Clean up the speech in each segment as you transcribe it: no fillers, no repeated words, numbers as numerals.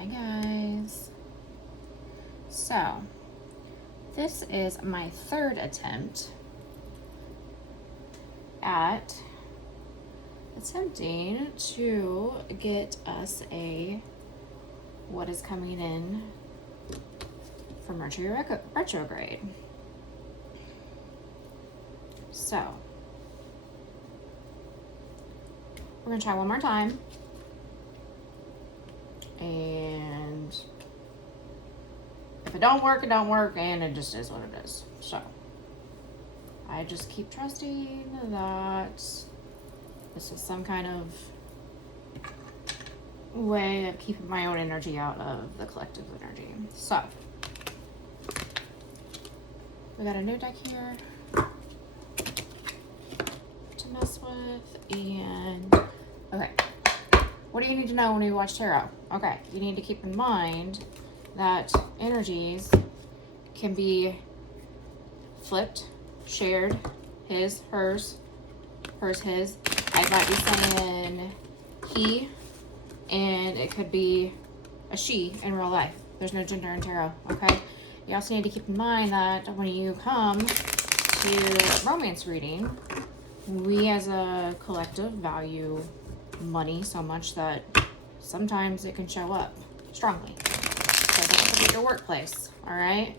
Hi guys. So, this is my third attempt at attempting to get us a what is coming in for Mercury retrograde. So, we're gonna try one more time. And if it don't work, it don't work, and it just is what it is. So I just keep trusting that this is some kind of way of keeping my own energy out of the collective energy. So we got a new deck here to mess with, and okay. What do you need to know when you watch tarot? Okay, you need to keep in mind that energies can be flipped, shared, his, hers, his. I might be saying he, and it could be a she in real life. There's no gender in tarot, okay? You also need to keep in mind that when you come to romance reading, we as a collective value money so much that sometimes it can show up strongly. So don't forget your workplace, all right?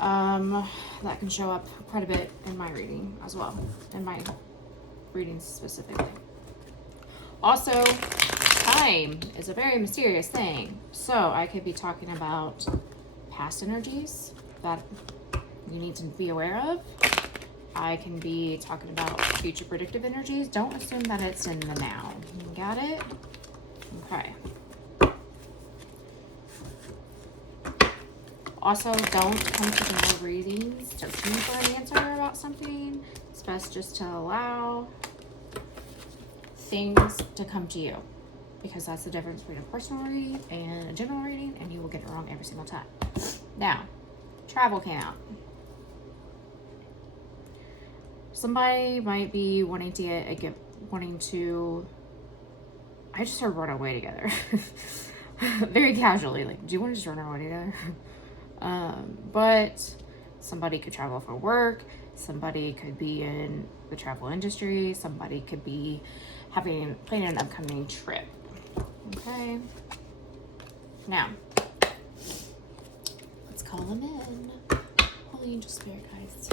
That can show up quite a bit in my reading as well, in my readings specifically. Also, time is a very mysterious thing. So I could be talking about past energies that you need to be aware of. I can be talking about future predictive energies. Don't assume that it's in the now. You got it? Okay. Also, don't come to general readings searching for an answer about something. It's best just to allow things to come to you, because that's the difference between a personal reading and a general reading, and you will get it wrong every single time. Now, travel came out. Somebody might be wanting to I just heard run away together. Very casually, like, do you want to just run away together? But somebody could travel for work, somebody could be in the travel industry, somebody could be planning an upcoming trip. Okay. Now, let's call them in. Holy angel spirit guides.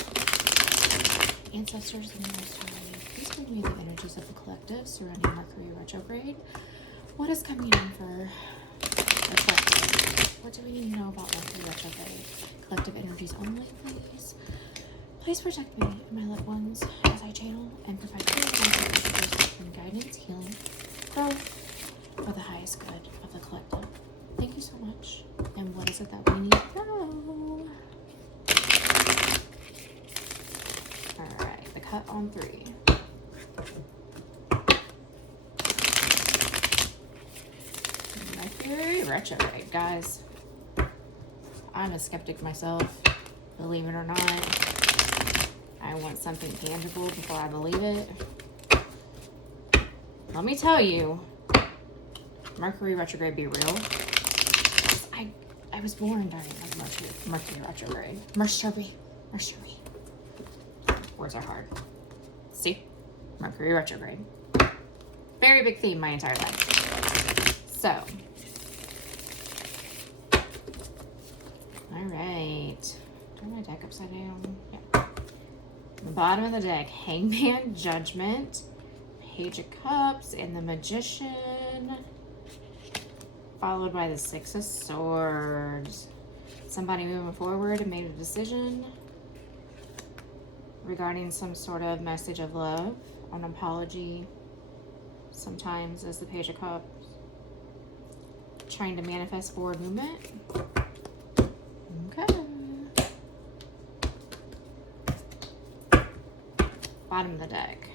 Ancestors and Most High, please bring me the energies of the collective surrounding Mercury retrograde. What is coming in for the collective? What do we need to know about Mercury retrograde? Collective energies only, please. Please protect me and my loved ones as I channel and provide clear and guidance, healing, growth for the highest good of the collective. Thank you so much. And what is it that we need to know? Alright, the cut on 3. Mercury retrograde, guys. I'm a skeptic myself, believe it or not. I want something tangible before I believe it. Let me tell you, Mercury retrograde be real. I was born during Mercury retrograde. Mercury. Words are hard. See? Mercury retrograde. Very big theme my entire life. So. Alright. Turn my deck upside down. Yeah. The bottom of the deck, Hangman, Judgment, Page of Cups, and the Magician. Followed by the Six of Swords. Somebody moving forward and made a decision regarding some sort of message of love, an apology, sometimes as the Page of Cups, trying to manifest forward movement. Okay. Bottom of the deck,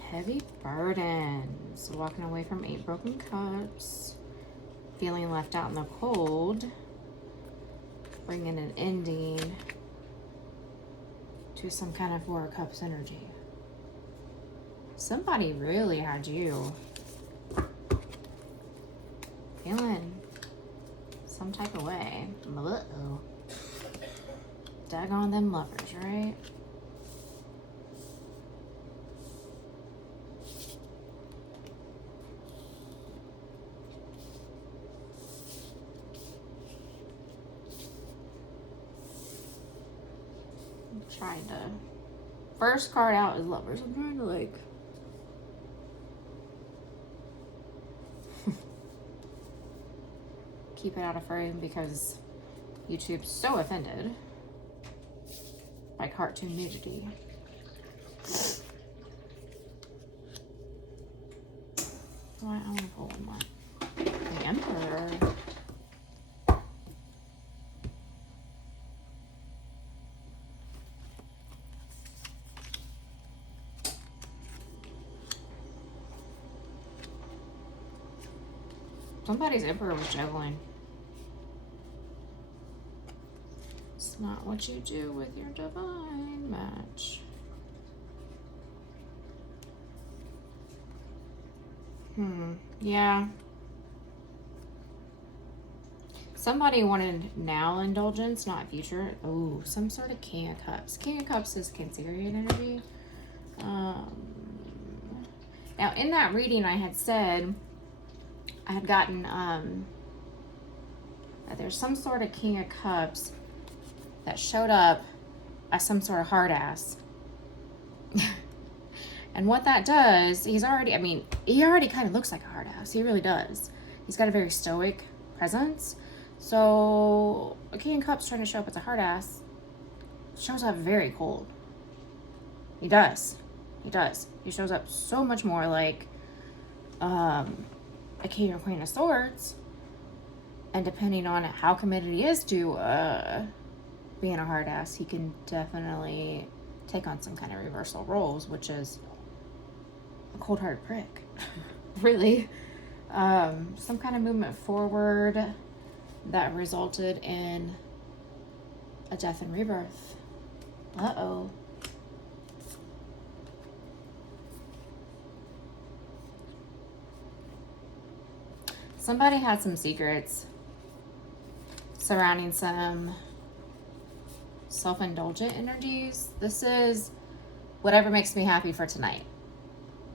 heavy burdens, walking away from 8 broken cups, feeling left out in the cold, bringing an ending to some kind of 4 of Cups energy. Somebody really had you feeling some type of way. Uh-oh. Daggone them lovers, right? I'm trying to... First card out is lovers. I'm trying to like... keep it out of frame because YouTube's so offended by cartoon nudity. Why I want to pull one more. The Emperor. Somebody's Emperor was juggling. It's not what you do with your divine match. Yeah. Somebody wanted now indulgence, not future. Oh, some sort of King of Cups. King of Cups is Cancerian energy. Now, in that reading, I had said I had gotten that there's some sort of King of Cups that showed up as some sort of hard ass. And what that does, he already kind of looks like a hard ass. He really does. He's got a very stoic presence. So a King of Cups trying to show up as a hard ass shows up very cold. He does. He does. He shows up so much more like a King or Queen of Swords. And depending on how committed he is to being a hard ass, he can definitely take on some kind of reversal roles, which is a cold-hearted prick. Really. Some kind of movement forward that resulted in a death and rebirth. Uh-oh. Somebody had some secrets surrounding some self-indulgent energies. This is whatever makes me happy for tonight,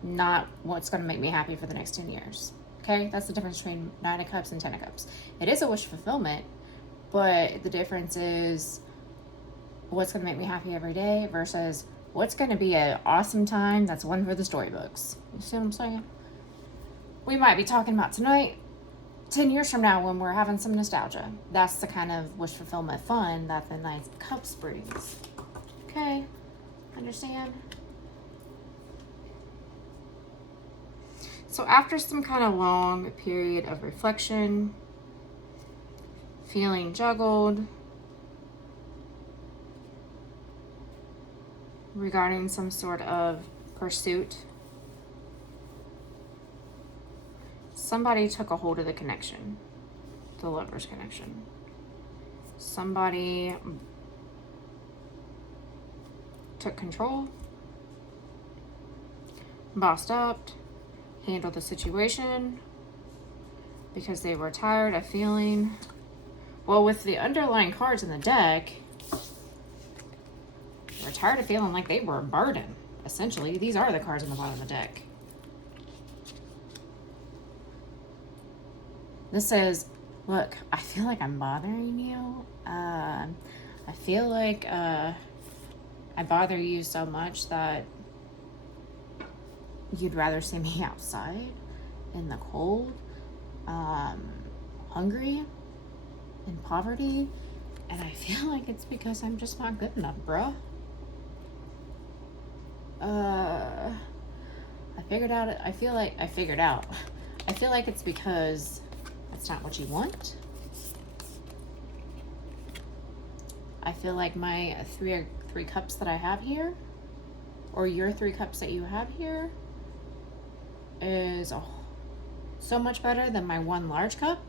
not what's going to make me happy for the next 10 years. Okay, that's the difference between 9 of Cups and 10 of Cups. It is a wish fulfillment, but the difference is what's going to make me happy every day versus what's going to be an awesome time that's one for the storybooks. You see what I'm saying? We might be talking about tonight 10 years from now when we're having some nostalgia. That's the kind of wish fulfillment fun that the 9 of Cups brings. Okay, understand? So after some kind of long period of reflection, feeling juggled regarding some sort of pursuit, somebody took a hold of the connection, the lover's connection. Somebody took control, bossed up, handled the situation because they were tired of feeling, well, with the underlying cards in the deck, they're tired of feeling like they were a burden, essentially. These are the cards on the bottom of the deck. This says, look, I feel like I'm bothering you. I feel like I bother you so much that you'd rather see me outside in the cold, hungry, in poverty, and I feel like it's because I'm just not good enough, bruh. I figured out. I feel like it's because that's not what you want. I feel like my three cups that I have here, or your 3 cups that you have here, is so much better than my 1 large cup,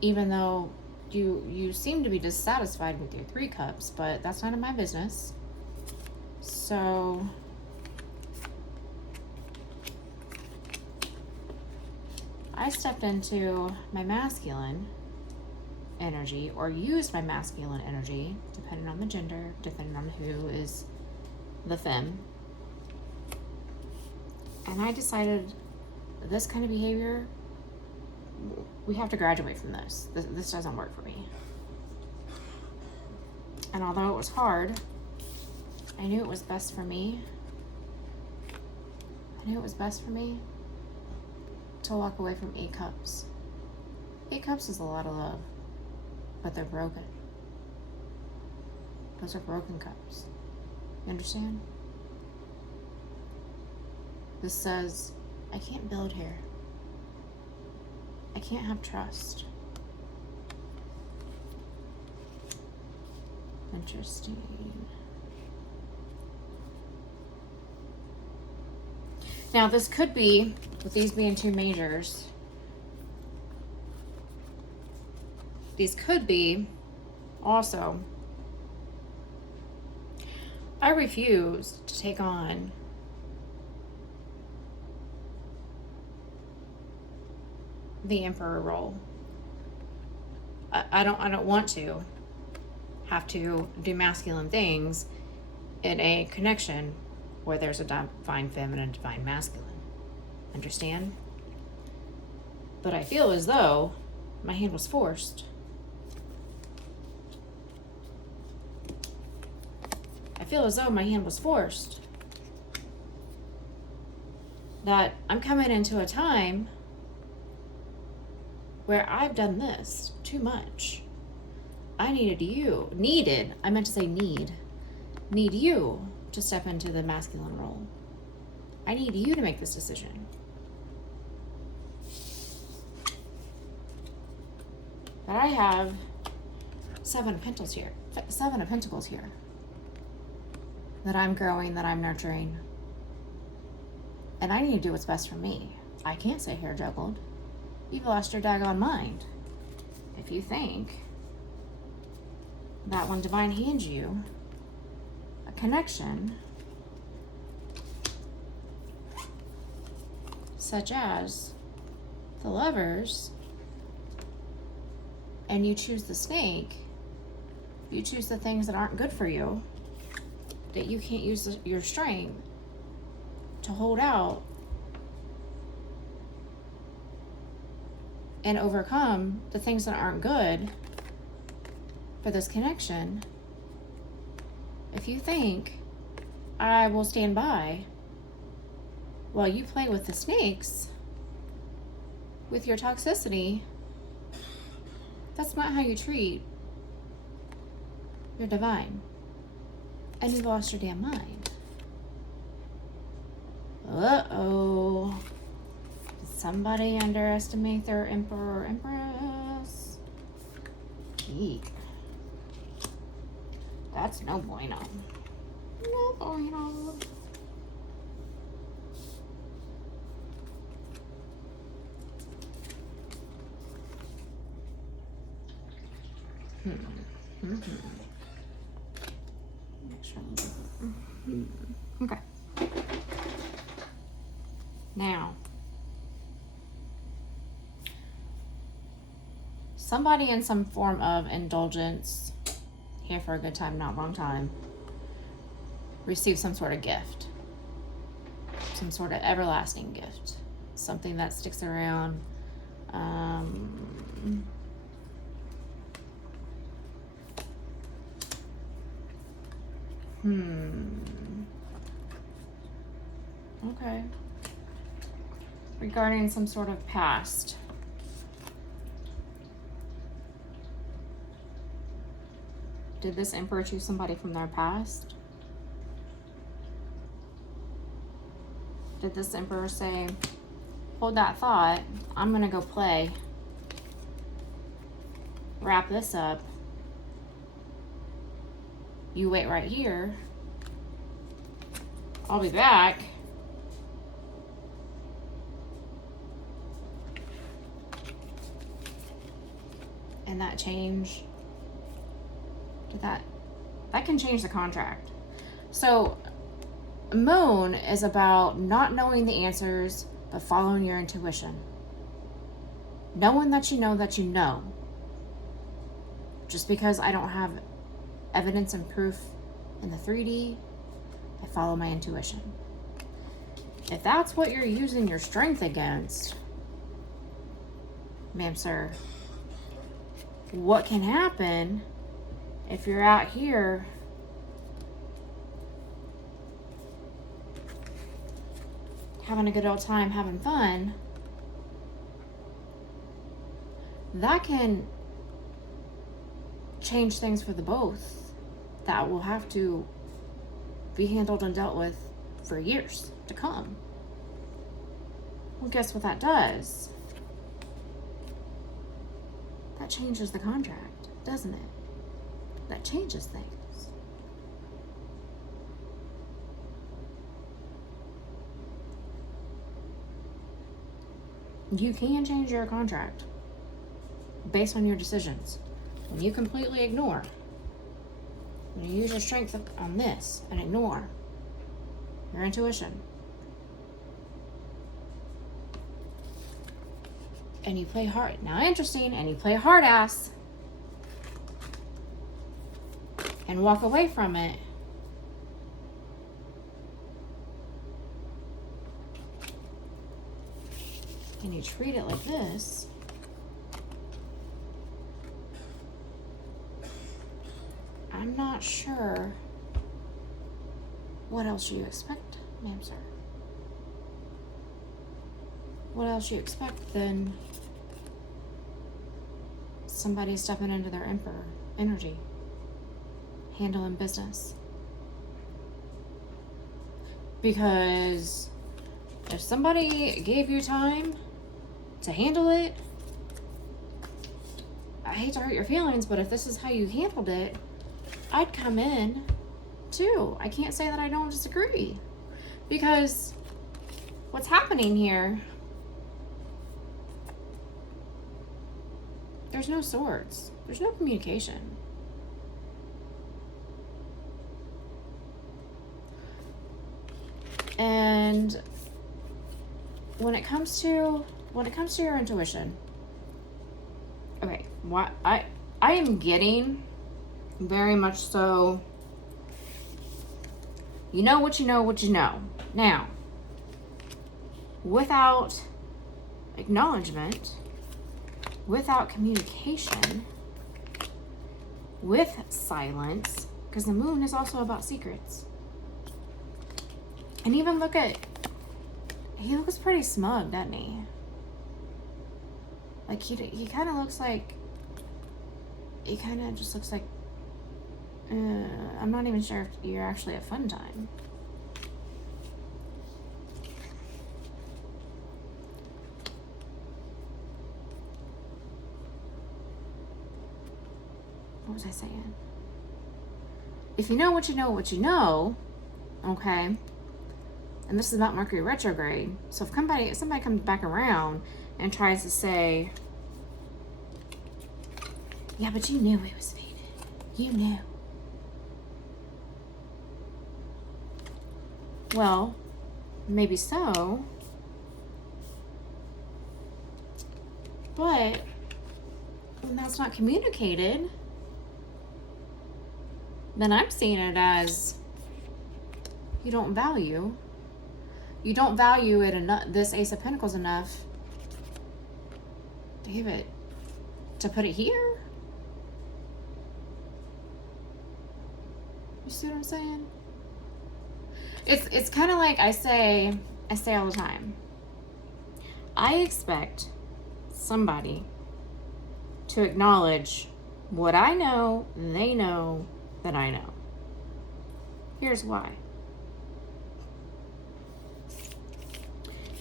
even though you seem to be dissatisfied with your 3 cups, but that's none of my business. So I stepped into my masculine energy, or used my masculine energy, depending on the gender, depending on who is the femme. And I decided this kind of behavior, we have to graduate from this. This doesn't work for me. And although it was hard, I knew it was best for me. I knew it was best for me to walk away from 8 cups. 8 cups is a lot of love, but they're broken. Those are broken cups. You understand? This says, I can't build here. I can't have trust. Interesting. Now, this could be, with these being 2 majors, these could be also, I refuse to take on the emperor role. I don't want to have to do masculine things in a connection where there's a divine feminine, divine masculine. Understand? But I feel as though my hand was forced. I feel as though my hand was forced. That I'm coming into a time where I've done this too much. I need you to step into the masculine role. I need you to make this decision. But I have 7 of Pentacles here. 7 of Pentacles here. That I'm growing, that I'm nurturing. And I need to do what's best for me. I can't sit here juggled. You've lost your daggone mind. If you think that when divine hands you a connection such as the Lovers, and you choose the Snake, you choose the things that aren't good for you, that you can't use your strength to hold out and overcome the things that aren't good for this connection. If you think I will stand by while you play with the snakes, with your toxicity, that's not how you treat your divine. And you've lost your damn mind. Uh-oh. Did somebody underestimate their emperor or empress? Eek. That's no bueno. No bueno. Okay. Now, somebody in some form of indulgence, here for a good time, not wrong time, receive some sort of gift, some sort of everlasting gift, something that sticks around. Okay. Regarding some sort of past. Did this emperor choose somebody from their past? Did this emperor say, hold that thought, I'm gonna go play, wrap this up, you wait right here, I'll be back. And that change, that can change the contract. So Moon is about not knowing the answers, but following your intuition. knowing that you know that you know. Just because I don't have evidence and proof in the 3D, I follow my intuition. If that's what you're using your strength against, ma'am, sir, what can happen if you're out here having a good old time, having fun, that can change things for the both that will have to be handled and dealt with for years to come. Well, guess what that does? That changes the contract, doesn't it? That changes things. You can change your contract based on your decisions. When you completely ignore, when you use your strength on this and ignore your intuition, and you play hard, now interesting, and you play hard ass and walk away from it, and you treat it like this, I'm not sure what else you expect, ma'am, sir. What else you expect than somebody stepping into their emperor energy, handling business? Because if somebody gave you time to handle it, I hate to hurt your feelings, but if this is how you handled it, I'd come in too. I can't say that I don't disagree, because what's happening here, there's no swords, there's no communication. And when it comes to your intuition, okay, what I am getting very much so, you know what you know what you know. Now, without acknowledgement, without communication, with silence, because the moon is also about secrets. And even look at, he looks pretty smug, doesn't he? Like he kind of looks like, he kind of just looks like, I'm not even sure if you're actually a fun time. What was I saying? If you know what you know what you know, okay, and this is about Mercury retrograde, so if somebody comes back around and tries to say, yeah, but you knew it was fated. You knew. Well, maybe so, but when that's not communicated, then I'm seeing it as you don't value it enough, this Ace of Pentacles enough to put it here. You see what I'm saying? It's kind of like I say all the time. I expect somebody to acknowledge what I know, they know that I know. Here's why.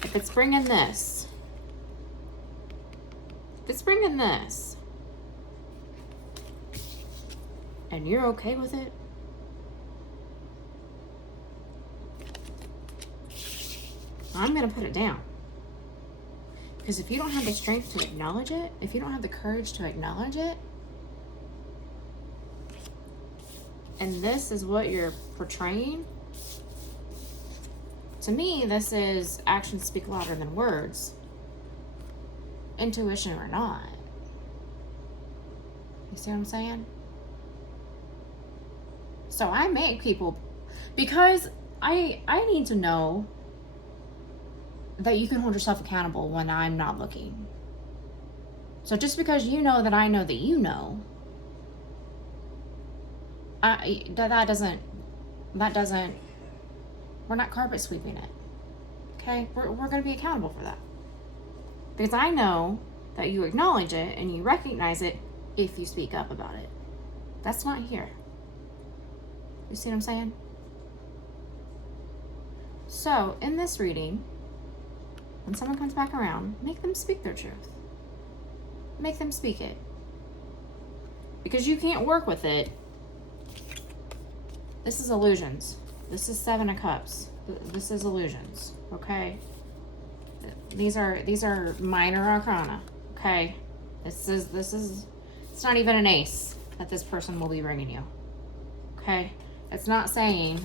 If it's bringing this, and you're okay with it, I'm going to put it down. Because if you don't have the strength to acknowledge it, if you don't have the courage to acknowledge it, and this is what you're portraying, to me, this is actions speak louder than words. intuition or not. You see what I'm saying? So I make people, because I need to know that you can hold yourself accountable when I'm not looking. So just because you know that I know that you know, that doesn't, we're not carpet sweeping it. Okay? We're going to be accountable for that. Because I know that you acknowledge it and you recognize it if you speak up about it. That's not here. You see what I'm saying? So, in this reading, when someone comes back around, make them speak their truth. Make them speak it. Because you can't work with it. This is illusions. This is 7 of Cups. This is illusions. Okay? These are minor arcana. Okay? This is it's not even an ace that this person will be bringing you. Okay? It's not saying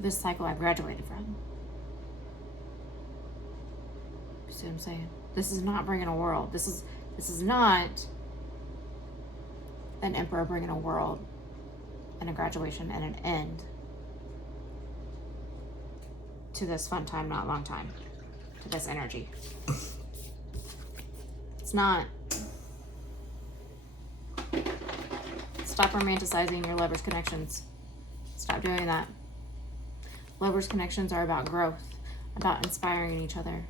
this cycle I've graduated from. You see what I'm saying? This is not bringing a world. This is not an emperor bringing a world and a graduation and an end to this fun time, not long time, to this energy. It's not. Stop romanticizing your lovers' connections. Stop doing that. Lovers' connections are about growth, about inspiring each other.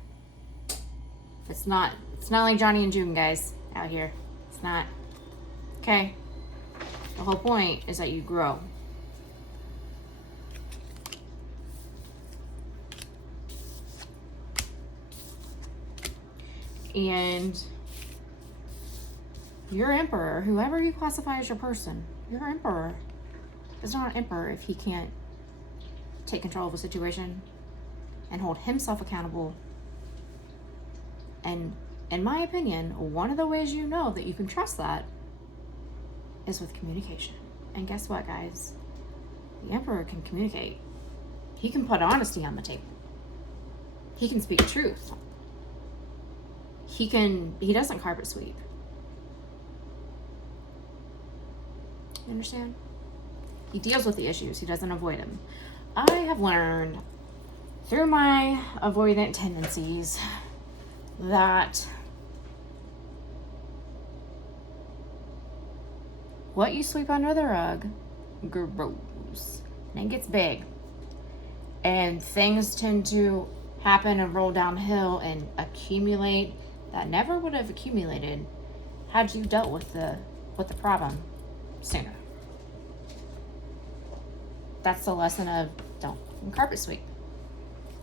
It's not like Johnny and June, guys, out here. It's not. Okay? The whole point is that you grow. And your emperor, whoever you classify as your person, your emperor is not an emperor if he can't take control of a situation and hold himself accountable. And in my opinion, one of the ways you know that you can trust that is with communication. And guess what, guys? The emperor can communicate. He can put honesty on the table. He can speak truth. He doesn't carpet sweep. You understand? He deals with the issues. He doesn't avoid them. I have learned through my avoidant tendencies that what you sweep under the rug grows and it gets big, and things tend to happen and roll downhill and accumulate that never would have accumulated had you dealt with the problem sooner. That's the lesson of don't carpet sweep.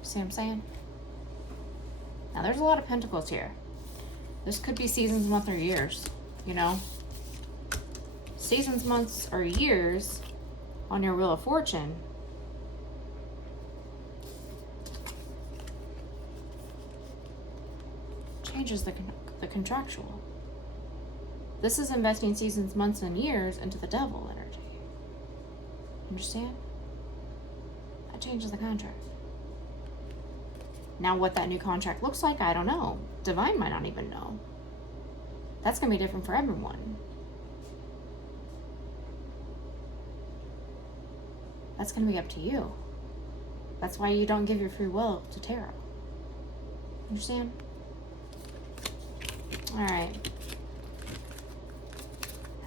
See what I'm saying? Now there's a lot of pentacles here. This could be seasons, months, or years, you know? Seasons, months, or years on your Wheel of Fortune changes the contractual. This is investing seasons, months, and years into the devil energy. Understand? That changes the contract. Now what that new contract looks like, I don't know. Divine might not even know. That's going to be different for everyone. That's going to be up to you. That's why you don't give your free will to tarot. Understand? Alright.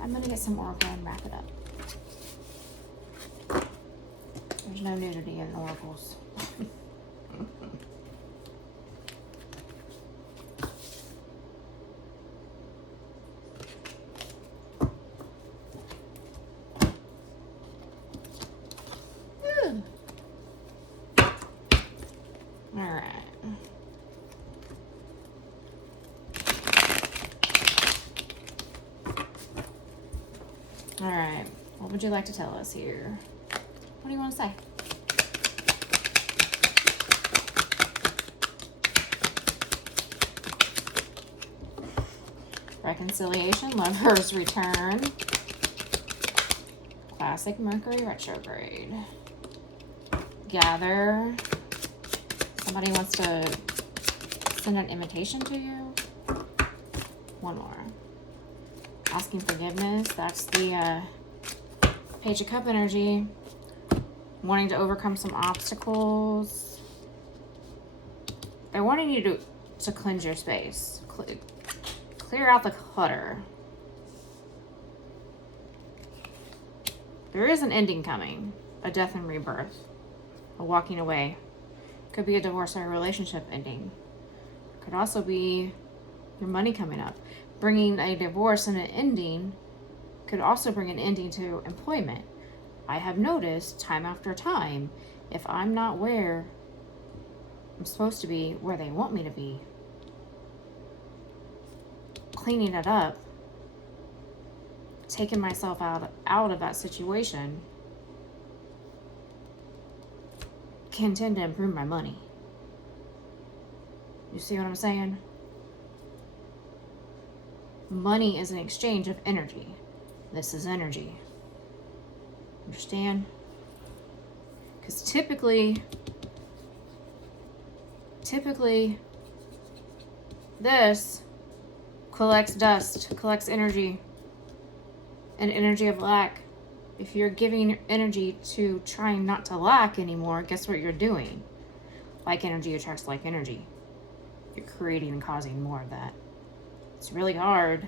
I'm going to get some oracle and wrap it up. There's no nudity in oracles. Alright, what would you like to tell us here? What do you want to say? Reconciliation, Lover's Return, Classic Mercury Retrograde, Gather, somebody wants to send an invitation to you. One more. Asking forgiveness. That's the Page of Cup energy. Wanting to overcome some obstacles. They're wanting you to cleanse your space. Clear out the clutter. There is an ending coming. A death and rebirth. A walking away. Could be a divorce or a relationship ending. Could also be your money coming up. Bringing a divorce and an ending could also bring an ending to employment. I have noticed time after time, if I'm not where I'm supposed to be, where they want me to be, cleaning it up, taking myself out of that situation, can tend to improve my money. You see what I'm saying? Money is an exchange of energy. This is energy. Understand? Because typically, this collects dust, collects energy, and energy of lack. If you're giving energy to trying not to lack anymore, guess what you're doing? Like energy attracts like energy. You're creating and causing more of that. It's really hard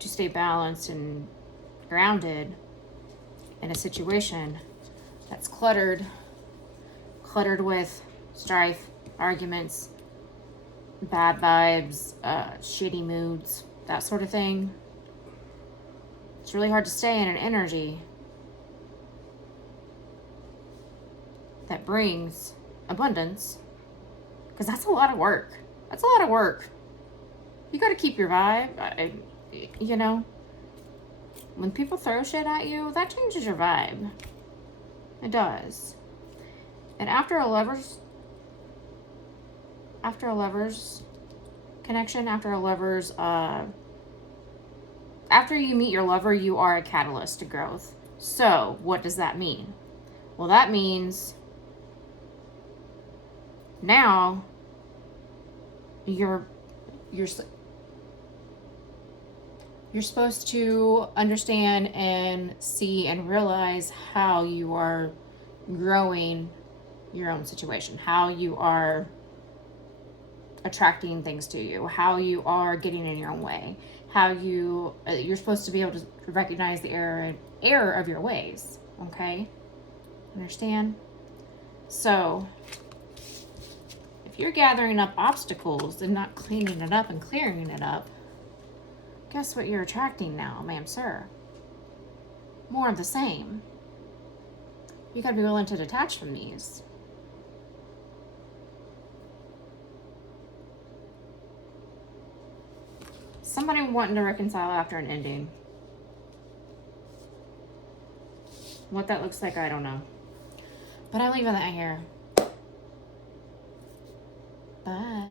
to stay balanced and grounded in a situation that's cluttered with strife, arguments, bad vibes, shitty moods, that sort of thing. It's really hard to stay in an energy that brings abundance, because that's a lot of work. That's a lot of work. You got to keep your vibe. You know, when people throw shit at you, that changes your vibe. It does. And after a lover's connection, after you meet your lover, you are a catalyst to growth. So what does that mean? Well, that means now you're supposed to understand and see and realize how you are growing your own situation, how you are attracting things to you, how you are getting in your own way, how you're supposed to be able to recognize the error of your ways. Okay? Understand? So if you're gathering up obstacles and not cleaning it up and clearing it up, guess what you're attracting now, ma'am, sir? More of the same. You gotta be willing to detach from these. Somebody wanting to reconcile after an ending. What that looks like, I don't know. But I leave that here. Bye.